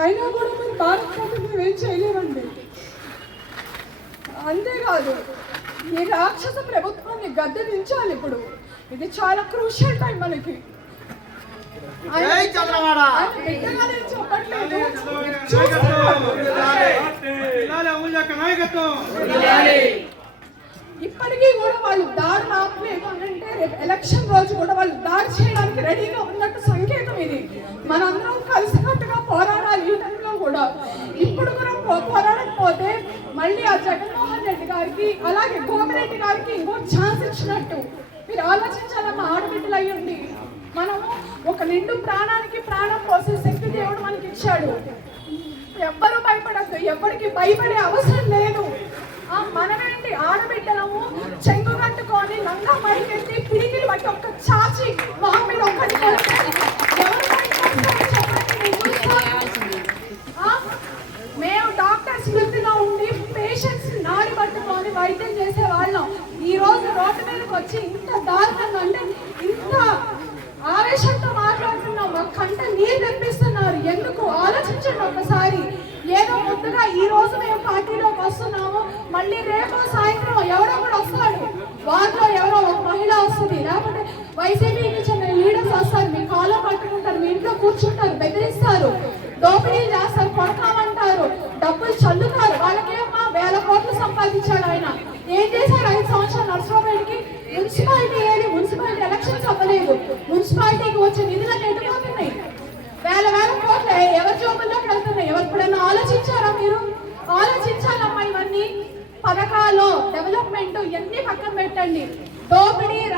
అయినా కూడా మీరు మేము ఏం చేయలేమండి అంతేకాదు ఈ రాక్షస ప్రభుత్వాన్ని గద్దె దించాలి ఇప్పుడు. ఇది చాలా క్రూషియల్ టైం మనకి. ఇప్పటికీ కూడా వాళ్ళు దాడి ఆపలేదు అంటే రేపు ఎలక్షన్ రోజు కూడా వాళ్ళు దాడి చేయడానికి రెడీగా ఉన్నట్టు సంకేతం ఇది. మనందరం కలిసికట్టుగా పోరాడాలి ఈ టైంలో కూడా. ఇప్పుడు కూడా పోరాడకపోతే మళ్ళీ ఆ జగన్మోహన్ రెడ్డి గారికి అలాగే గోపిరెడ్డి గారికి ఇంకో ఛాన్స్ ఇచ్చినట్టు. మీరు ఆలోచించాలమ్మా ఆడబిడ్డలు అయ్యండి మనము ఒక నిండు ప్రాణానికి ప్రాణం పోసే శక్తి దేవుడు మనకి ఇచ్చాడు ఎవ్వరూ భయపడద్దు. ఎవరికి భయపడే అవసరం లేదు. మనమేంటి? ఆడబిడ్డలము చెంగు కట్టుకొని లంగా మైకెత్తి పిడికిలు బట్టి ఒక్క చాచి మొహం మీద ఒక్కటి మేము డాక్టర్స్ స్మృతిలో ఉండి పేషెంట్స్ నాడి పట్టుకొని వైద్యం చేసే వాళ్ళం. ఈ రోజు రోడ్డు మీదకి వచ్చి ఇంత దారుణంగా అంటే ఇంత ఆవేశంతో మాట్లాడుతున్నాం మా కంట నీరు తెప్పిస్తున్నారు. ఎందుకు? ఆలోచించండి ఒకసారి. ఏదో ముందుగా ఈ రోజు మేము పార్టీలోకి వస్తున్నాము. మళ్ళీ రేపు సాయంత్రం ఎవరో కూడా వస్తాడు వారిలో ఎవరో ఒక మహిళ వస్తుంది వైసీపీ వైసీపీకి లీడర్స్ వస్తారు. మీ కాలో పట్టుకుంటారు. మీ ఇంట్లో కూర్చుంటారు. బెదిరిస్తారు. దోపిడీ చేస్తారు. కొడతామంటారు. డబ్బులు చల్లుతారు. వాళ్ళకేమో వేల కోట్లు సంపాదించాడు ఆయన. ఏం చేశారు ఐదు సంవత్సరాలు నర్సరావుపేటకి మున్సిపాలిటీ ఏది? మున్సిపాలిటీ ఎలక్షన్స్ అవ్వలేదు. మున్సిపాలిటీకి వచ్చే నిధులు ఎట్టుపోతున్నాయి వేల వేల కోట్లు ఎవరి జోబుల్లోకి వెళ్తున్నాయి? ఎవరు ఎప్పుడైనా ఆలోచించారా మీరు? ఆలోచించాలమ్మా ఇవన్నీ. పథకాలు డెవలప్మెంట్ ఇవన్నీ పక్కన పెట్టండి. దోపిడీ